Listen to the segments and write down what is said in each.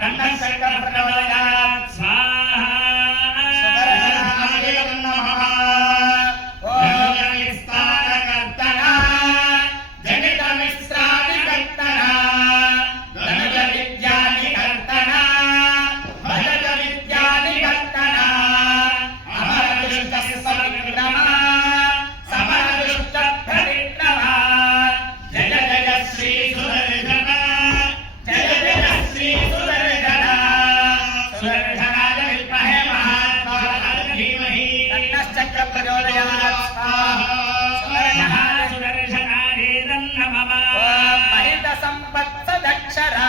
दण्डशङ्करप्रकवलयाः सुरंधराज विद्महे महात्मानं धीमहि तन्नश्चक्र प्रचोदयात् स्वाहा सुरनः सुदर्शनारेदं नमः ओम महित संपत्त दक्षरा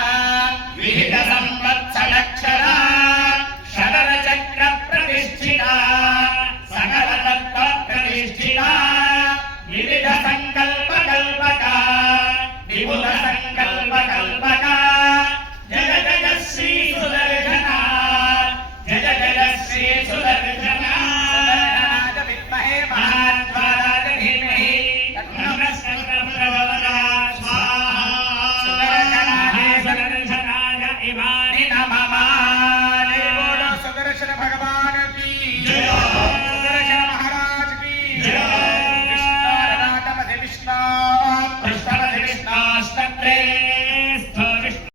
भगवानि नमः बोलो सदर्शन भगवान की जय सदर्शन महाराज की जय